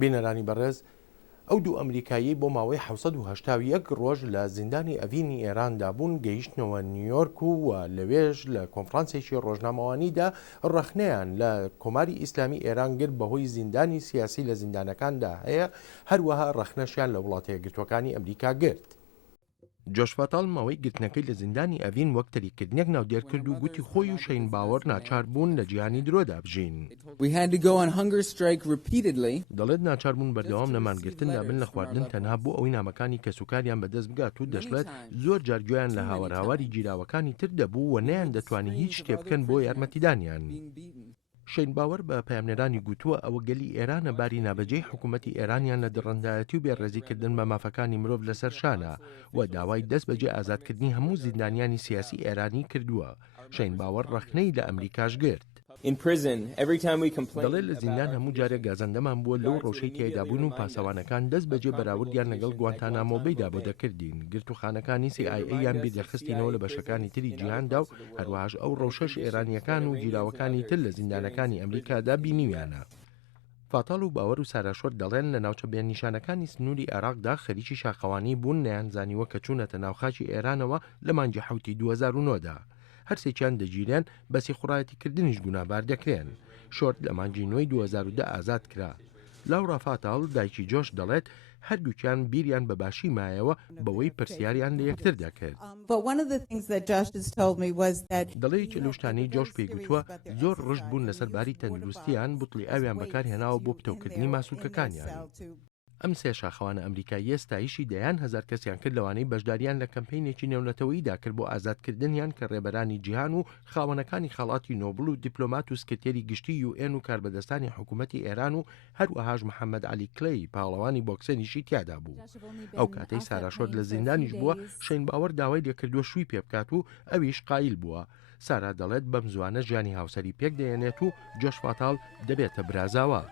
بینەرانی بەڕێز ئەو دوو ئەمریکایی بۆ ماوەی 781 ڕۆژ لە زیندانی ئەڤینی ئێراندا بوون، گەیشتنەوە نیویۆرک و لەوێژ لە کۆنفرانسێکی ڕۆژنامەوانیدا ڕەخنەیان لە کۆماری ئیسلامی ئێران گرت بەهۆی زیندانی سیاسی لە زیندانەکاندا هەیە، هەروەها ڕەخنەشیان لە وڵاتە یەکگرتووەکانی ئەمریکا گرت. جۆش فاتاڵ ماوەی گرتنەکەی لە زیندانی ئەڤین وەک تەریکردنێک ناودێر کرد و گوتی خۆی و شەین باوەڕ ناچار بوون لە جیهانی درۆدا بژین. دەڵێت ناچار بوون بەردەوام لە مانگرتندا بن لە خواردن تەنها بۆ ئەوەی نامەکانی کەسوکاریان بەدەست بگات و دەشڵێت زۆر جار گوێیان لە هاوەرهاواری جیراوەکانی تر دەبوو و نەیان دەتوانی هیچ شتێ بکەن بۆ یارمەتیدانیان. شەین باوەڕ بە پەیامنەرانی گوتووە ئەوە گەلی ئێرانە باری نابەجێی حکوومەتی ئێرانیان لە دڕندایەتی و بێڕێزیکردن بە مافەکانی مرۆڤ لەسەر شانە و داوای دەست بەجێ ئازادکردنی هەموو زیندانیانی سیاسی ئێرانی کردووە. شەین باوەڕ ڕەخنەی لە ئەمریکاش گرت. دەڵێت لە زیندان هەموو جارێک گازەندەمان بووە لەو ڕەوشەی تێدابوون و پاسەوانەکان دەست بەجێ بەراوردیان لەگەڵ گوانتانامۆبەیدا بۆ دەکردین. گرتوخانەکانی CIA یان بێدەخستینەوە لە بەشەکانی تری جیهاندا و هەروەهاش ئەو ڕەوشەش ئێرانیەکان و جیراوەکانی تر لە زیندانەکانی ئەمریکادا بینیویانە. فاتاڵ و باوەڕ و ساراشۆر دەڵێن لە ناوچە بێنیشانەکانی سنووری عێراقدا خەریکی شاخەوانی بوون، نەیانزانیوە کە چوونەتە ناوخاکی ئێرانەوە لە مانگی حوتی 2009دا. هەرسێکیان دەگیرێن بەسی خوڕایەتیکردنیش گونابار دەکرێن. شۆرت لە مانگی نوێی 2010 ئازاد کرا. لاورا فاتاڵ دایکی جۆش دەڵێت هەردووکیان بیریان بەباشی مایەوە بەوەی پرسیاریان لە یەکتر دەکرد. دەڵێ چلوشتانی جۆش پێیگوتووە زۆر ڕشت بوون لەسەر باری تەندروستیان، بوتڵی ئاویان بەکارهێناوە بۆ پتەوکردنی ماسوولکەکانیان. ئەم سێ شاخەوانە ئەمریکایی ئێستایشی دەیان هەزار کەسیان کرد لەوانەی بەشداریان لە کەمپینێکی نێونەتەوەییدا کرد بۆ ئازادکردنیان کە ڕێبەرانی جیهان و خاوەنەکانی خاڵاتی نۆبڵ و دیپلۆمات و سکرتێری گشتی UN و کاربەدەستانی حکوومەتی ئێران و هەروەهاش محەممەد علی کلەی پاڵەوانی بۆکسەنیشی تیادا بوو. ئەو کاتەی ساراشۆر لە زیندانیش بووە، شەین باوەڕ داوای لێکردووە شووی پێ بکات و ئەویش قایل بووە. سارا دەڵێت بەم زوانە ژیانی هاوسەری پێک دەێنێت و جۆش فاتاڵ دەبێتە برازاوە.